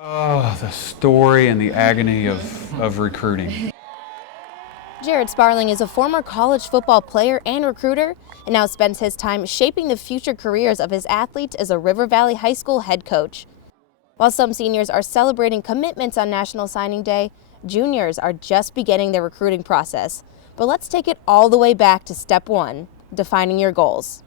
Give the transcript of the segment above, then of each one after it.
Oh, the story and the agony of recruiting. Jared Sparling is a former college football player and recruiter, and now spends his time shaping the future careers of his athletes as a River Valley High School head coach. While some seniors are celebrating commitments on National Signing Day, juniors are just beginning their recruiting process. But let's take it all the way back to step one, defining your goals.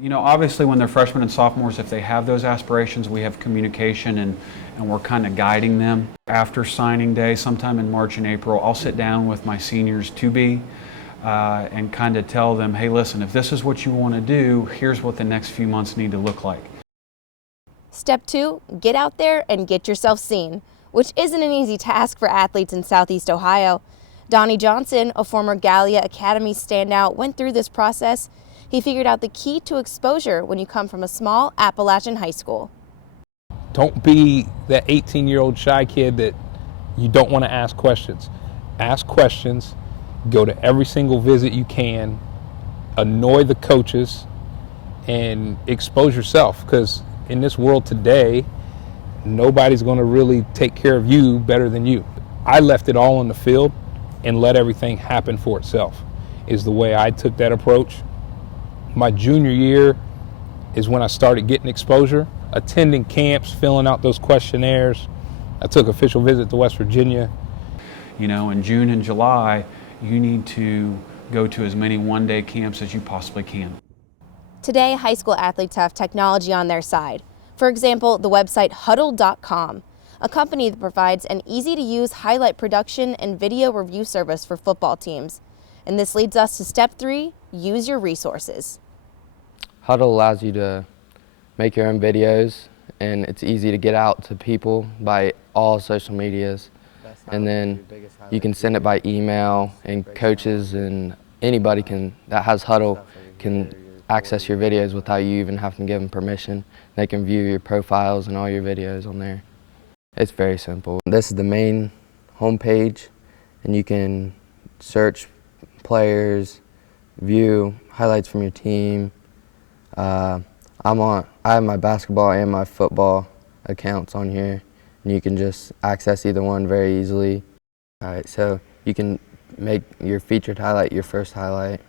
You know, obviously when they're freshmen and sophomores, if they have those aspirations, we have communication and we're kind of guiding them. After signing day, sometime in March and April, I'll sit down with my seniors to be and kind of tell them, hey, listen, if this is what you want to do, here's what the next few months need to look like. Step two, get out there and get yourself seen, which isn't an easy task for athletes in Southeast Ohio. Donnie Johnson, a former Gallia Academy standout, went through this process. He figured out the key to exposure when you come from a small Appalachian high school. Don't be that 18-year-old shy kid that you don't want to ask questions. Ask questions, go to every single visit you can, annoy the coaches, and expose yourself, because in this world today, nobody's going to really take care of you better than you. I left it all on the field and let everything happen for itself, is the way I took that approach. My junior year is when I started getting exposure, attending camps, filling out those questionnaires. I took official visit to West Virginia. You know, in June and July, you need to go to as many one-day camps as you possibly can. Today, high school athletes have technology on their side. For example, the website Huddlecom, a company that provides an easy-to-use highlight production and video review service for football teams. And this leads us to step three, use your resources. Huddle allows you to make your own videos, and it's easy to get out to people by all social medias. And then you can send it by email, and coaches and anybody that has Huddle can access your videos without you even having to give them permission. They can view your profiles and all your videos on there. It's very simple. This is the main homepage, and you can search players, view highlights from your team. I have my basketball and my football accounts on here, and you can just access either one very easily. All right, so you can make your featured highlight your first highlight,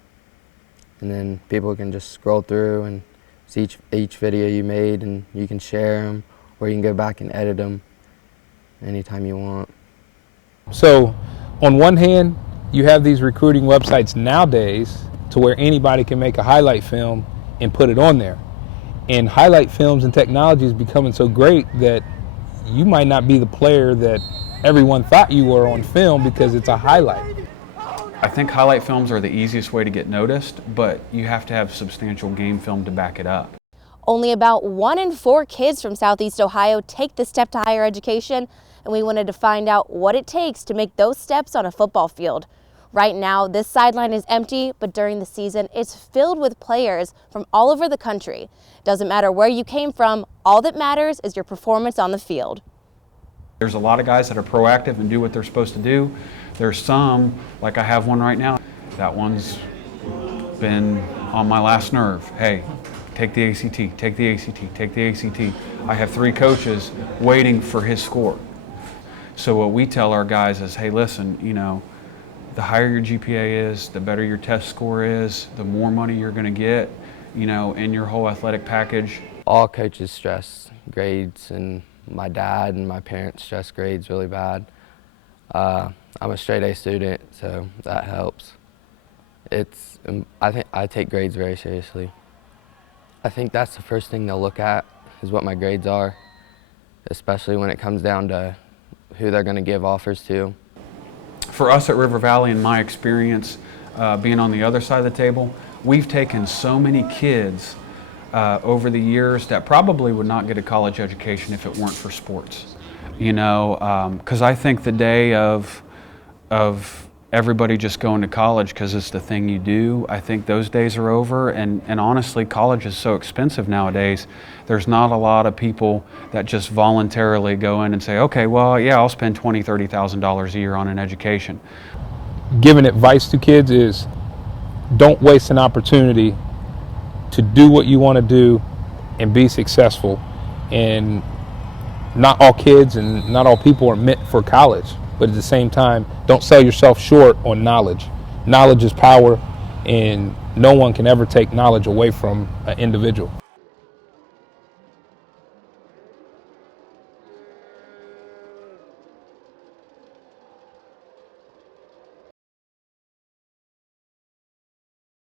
and then people can just scroll through and see each video you made, and you can share them, or you can go back and edit them anytime you want. So on one hand, you have these recruiting websites nowadays to where anybody can make a highlight film and put it on there. And highlight films and technology is becoming so great that you might not be the player that everyone thought you were on film because it's a highlight. I think highlight films are the easiest way to get noticed, but you have to have substantial game film to back it up. Only about 1 in 4 kids from Southeast Ohio take the step to higher education, and we wanted to find out what it takes to make those steps on a football field. Right now, this sideline is empty, but during the season, it's filled with players from all over the country. Doesn't matter where you came from, all that matters is your performance on the field. There's a lot of guys that are proactive and do what they're supposed to do. There's some, like I have one right now, that one's been on my last nerve. Hey, take the ACT, take the ACT, take the ACT. I have 3 coaches waiting for his score. So what we tell our guys is, hey, listen, you know, the higher your GPA is, the better your test score is, the more money you're going to get, you know, in your whole athletic package. All coaches stress grades, and my dad and my parents stress grades really bad. I'm a straight A student, so that helps. I take grades very seriously. I think that's the first thing they'll look at, is what my grades are, especially when it comes down to who they're going to give offers to. For us at River Valley, in my experience, being on the other side of the table, we've taken so many kids over the years that probably would not get a college education if it weren't for sports. You know, because I think the day of everybody just going to college because it's the thing you do, I think those days are over. And honestly, college is so expensive nowadays. There's not a lot of people that just voluntarily go in and say, okay, well, yeah, I'll spend $20,000, $30,000 a year on an education. Giving advice to kids is, don't waste an opportunity to do what you want to do and be successful. And not all kids and not all people are meant for college, but at the same time, don't sell yourself short on knowledge. Knowledge is power, and no one can ever take knowledge away from an individual.